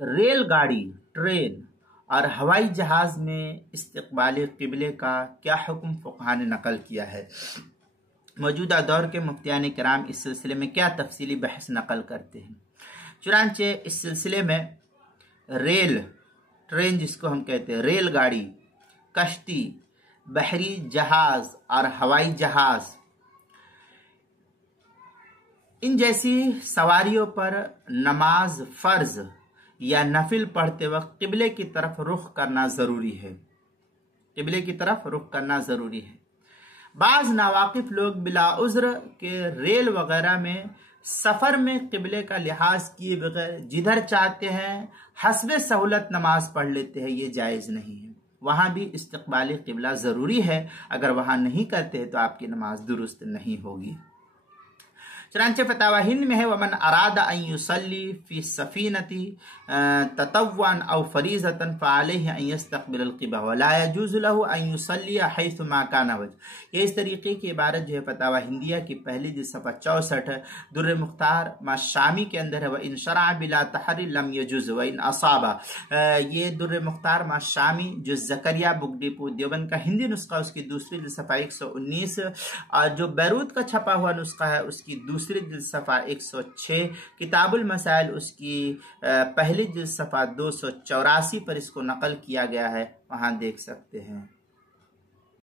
Rail گاڑی train اور ہوائی جہاز میں استقبال قبلے کا کیا حکم فقہا نے نقل کیا ہے؟ موجودہ دور کے مفتیان کرام اس سلسلے میں کیا تفصیلی بحث نقل کرتے ہیں؟ چنانچہ اس سلسلے میں ریل ٹرین جس کو ہم کہتے ہیں، ریل گاڑی، کشتی، بحری جہاز اور ہوائی جہاز، ان جیسی سواریوں پر نماز فرض یا نفل پڑھتے وقت قبلے کی طرف رخ کرنا ضروری ہے۔ قبلے کی طرف رخ کرنا ضروری ہے۔ بعض ناواقف لوگ بلا عذر کے ریل وغیرہ میں سفر میں قبلے کا لحاظ کیے بغیر جدھر چاہتے ہیں حسب سہولت نماز پڑھ لیتے ہیں، یہ جائز نہیں ہے۔ وہاں بھی استقبال قبلہ ضروری ہے، اگر وہاں نہیں کرتے تو آپ کی نماز درست نہیں ہوگی۔ چنانچہ فتاوی ہند میں ہے ومن اراد ان یصلی فی السفینۃ تطوعا او فریضۃ فعلیہ ان یستقبل القبلہ ولا یجوز له ان یصلی حیث ما کان وجہ۔ یہ اس طریقے کی عبارت جو ہے فتاوی ہندیہ کی پہلی جلد صفحہ 64 در مختار ما شامی کے اندر ہے، وان شرع بلا تحری لم یجوز وان اصاب۔ یہ در مختار ما شامی جو زکریا بک ڈپو دیوبند کا ہندی نسخہ اس کی دوسری جلد صفحہ 119 اور جو بیروت کا چھپا ہوا نسخہ ہے اس کی دوسری جلد صفحہ 106، کتاب المسائل اس کی پہلی جلد صفحہ 284 پر اس کو نقل کیا گیا ہے، وہاں دیکھ سکتے ہیں۔